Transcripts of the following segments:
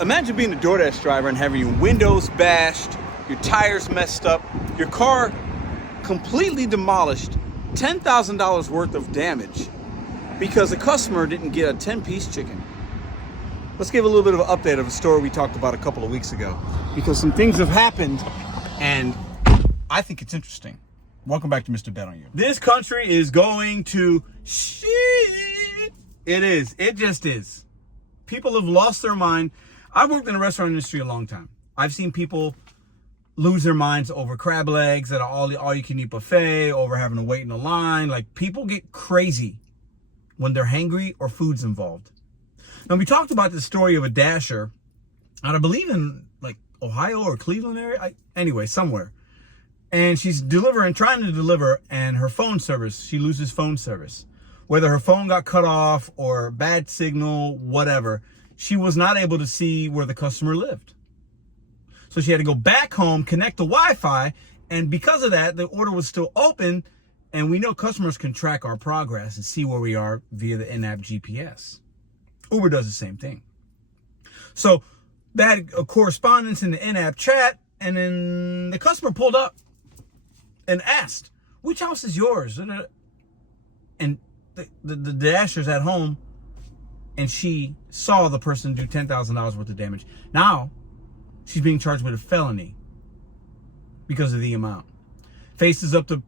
Imagine being a DoorDash driver and having your windows bashed, your tires messed up, your car completely demolished, $10,000 worth of damage because a customer didn't get a 10-piece chicken. Let's give a little bit of an update of a story we talked about a couple of weeks ago, because some things have happened and I think it's interesting. Welcome back to Mr.BetonYou. This country is going to shit. It is. It just is. People have lost their mind. I've worked in the restaurant industry a long time. I've seen people lose their minds over crab legs at an all-you-can-eat buffet, over having to wait in a line. Like, people get crazy when they're hangry or food's involved. Now, we talked about the story of a Dasher, I believe in like Ohio or Cleveland area. Anyway, somewhere. And she's trying to deliver, and her phone service, she loses phone service. Whether her phone got cut off or bad signal, whatever, she was not able to see where the customer lived. So she had to go back home, connect to Wi-Fi, and because of that, the order was still open, and we know customers can track our progress and see where we are via the in-app GPS. Uber does the same thing. So they had a correspondence in the in-app chat, and then the customer pulled up and asked, which house is yours? And the Dasher's at home, and she saw the person do $10,000 worth of damage. Now, she's being charged with a felony because of the amount. Faces up to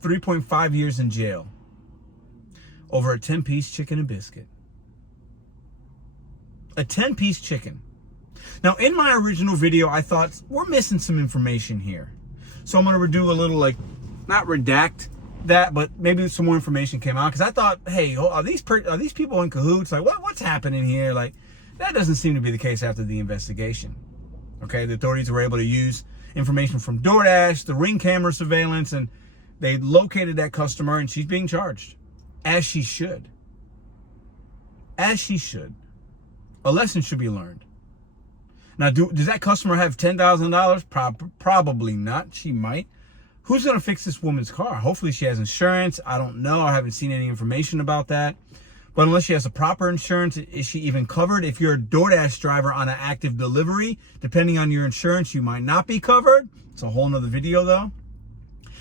3.5 years in jail over a 10-piece chicken and biscuit. A 10-piece chicken. Now, in my original video, I thought, we're missing some information here. So I'm going to do a little, like, not redact that, but maybe some more information came out. Because I thought, hey, are these people in cahoots? Like, what's happening here? Like, that doesn't seem to be the case after the investigation. Okay, the authorities were able to use information from DoorDash, the Ring camera surveillance, and they located that customer, and she's being charged. As she should. As she should. A lesson should be learned. Now, does that customer have $10,000? Probably not. She might. Who's going to fix this woman's car? Hopefully she has insurance. I don't know. I haven't seen any information about that. But unless she has a proper insurance, is she even covered? If you're a DoorDash driver on an active delivery, depending on your insurance, you might not be covered. It's a whole nother video, though.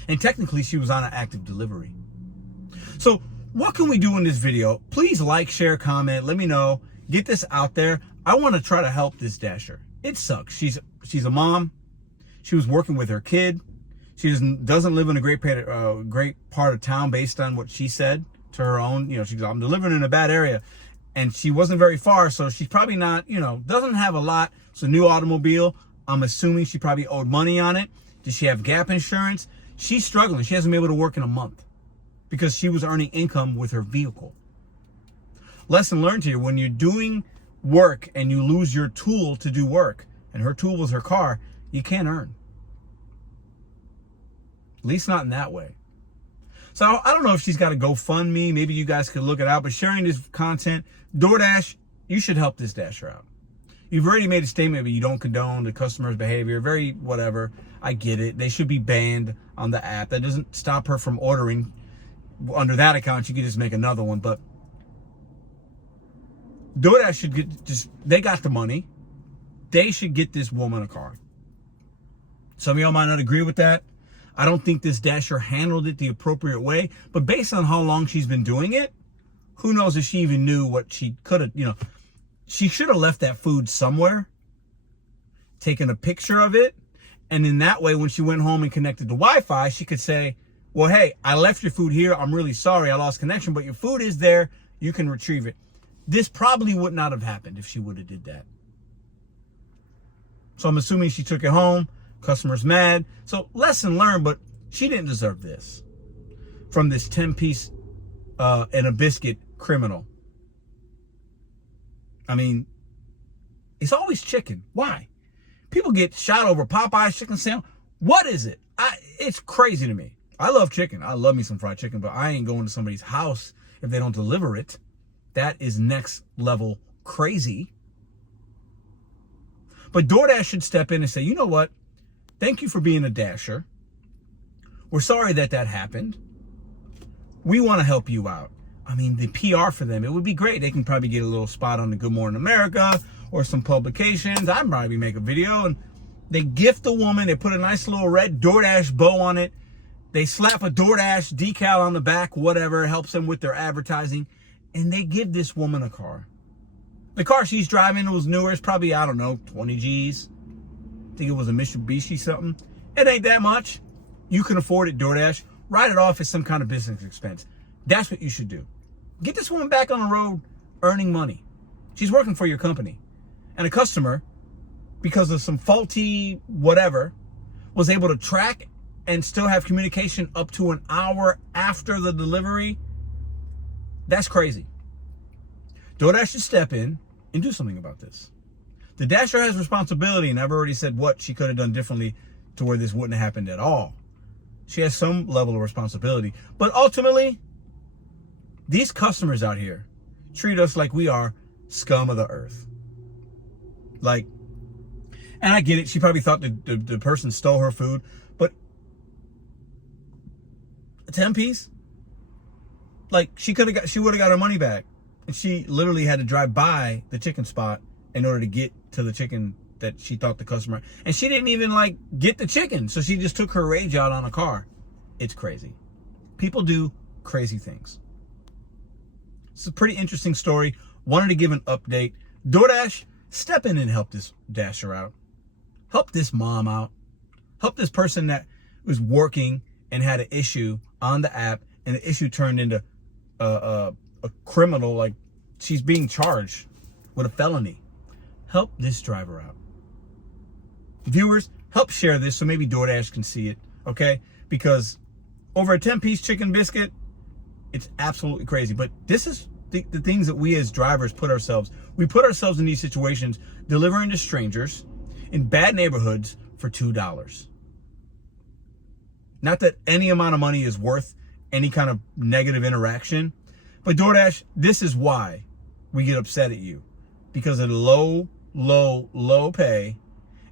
And technically, she was on an active delivery. So what can we do in this video? Please like, share, comment. Let me know. Get this out there. I want to try to help this Dasher. It sucks. She's a mom. She was working with her kid. She doesn't live in a great part of town based on what she said to her own. You know, she's, I'm delivering in a bad area. And she wasn't very far, so she's probably not, doesn't have a lot. It's a new automobile. I'm assuming she probably owed money on it. Does she have gap insurance? She's struggling. She hasn't been able to work in a month because she was earning income with her vehicle. Lesson learned here, when you're doing work and you lose your tool to do work, and her tool was her car, you can't earn. At least not in that way. So I don't know if she's got a GoFundMe. Maybe you guys could look it out. But sharing this content, DoorDash, you should help this Dasher out. You've already made a statement, but you don't condone the customer's behavior. Very whatever. I get it. They should be banned on the app. That doesn't stop her from ordering. Under that account, you could just make another one. But DoorDash should they got the money. They should get this woman a car. Some of y'all might not agree with that. I don't think this Dasher handled it the appropriate way. But based on how long she's been doing it, who knows if she even knew what she could have, she should have left that food somewhere, taken a picture of it. And in that way, when she went home and connected to Wi-Fi, she could say, well, hey, I left your food here. I'm really sorry. I lost connection, but your food is there. You can retrieve it. This probably would not have happened if she would have did that. So I'm assuming she took it home. Customer's mad. So lesson learned, but she didn't deserve this from this 10-piece and a biscuit criminal. I mean, it's always chicken. Why? People get shot over Popeye's chicken sandwich. What is it? It's crazy to me. I love chicken. I love me some fried chicken, but I ain't going to somebody's house if they don't deliver it. That is next level crazy. But DoorDash should step in and say, you know what? Thank you for being a Dasher. We're sorry that happened. We want to help you out. I mean, the PR for them, it would be great. They can probably get a little spot on the Good Morning America or some publications. I'd probably make a video, and they gift the woman. They put a nice little red DoorDash bow on it. They slap a DoorDash decal on the back, whatever, helps them with their advertising. And they give this woman a car. The car she's driving was newer. It's probably, I don't know, 20 G's. I think it was a Mitsubishi something. It ain't that much. You can afford it, DoorDash. Write it off as some kind of business expense. That's what you should do. Get this woman back on the road earning money. She's working for your company. And a customer, because of some faulty whatever, was able to track and still have communication up to an hour after the delivery. That's crazy. DoorDash should step in and do something about this. The Dasher has responsibility, and I've already said what she could have done differently to where this wouldn't have happened at all. She has some level of responsibility. But ultimately, these customers out here treat us like we are scum of the earth. Like, and I get it. She probably thought the person stole her food, but a 10-piece? Like, she would have got her money back. And she literally had to drive by the chicken spot in order to get to the chicken that she thought the customer. And she didn't even like get the chicken. So she just took her rage out on a car. It's crazy. People do crazy things. It's a pretty interesting story. Wanted to give an update. DoorDash, step in and help this Dasher out. Help this mom out. Help this person that was working and had an issue on the app, and the issue turned into a criminal. Like, she's being charged with a felony. Help this driver out. Viewers, help share this so maybe DoorDash can see it, okay? Because over a 10-piece chicken biscuit, it's absolutely crazy. But this is the things that we as drivers put ourselves. We put ourselves in these situations delivering to strangers in bad neighborhoods for $2. Not that any amount of money is worth any kind of negative interaction, but DoorDash, this is why we get upset at you. Because of the low pay,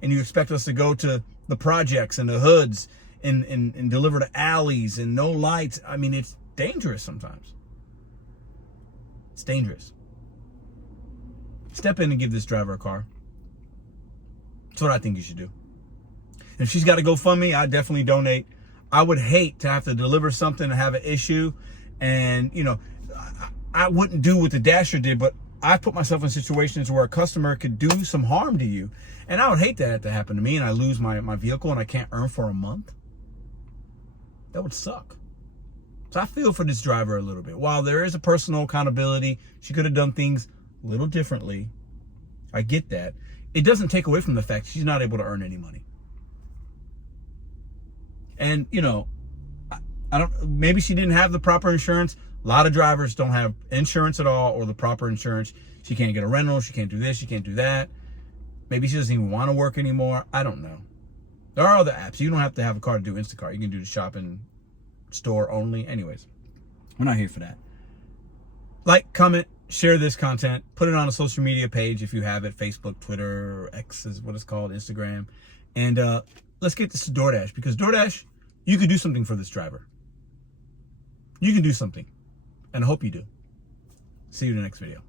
and you expect us to go to the projects and the hoods and deliver to alleys and no lights. I mean, it's dangerous sometimes. It's dangerous. Step in and give this driver a car. That's what I think you should do. And if she's got a GoFundMe, I definitely donate. I would hate to have to deliver something and have an issue. And, you know, I wouldn't do what the Dasher did, but I put myself in situations where a customer could do some harm to you. And I would hate that to happen to me and I lose my vehicle and I can't earn for a month. That would suck. So I feel for this driver a little bit. While there is a personal accountability, she could have done things a little differently. I get that. It doesn't take away from the fact she's not able to earn any money. And, you know, I don't, maybe she didn't have the proper insurance. A lot of drivers don't have insurance at all or the proper insurance. She can't get a rental. She can't do this. She can't do that. Maybe she doesn't even want to work anymore. I don't know. There are other apps. You don't have to have a car to do Instacart. You can do the shopping store only. Anyways, we're not here for that. Like, comment, share this content. Put it on a social media page if you have it. Facebook, Twitter, X is what it's called, Instagram. And let's get this to DoorDash, because DoorDash, you could do something for this driver. You can do something. And I hope you do. See you in the next video.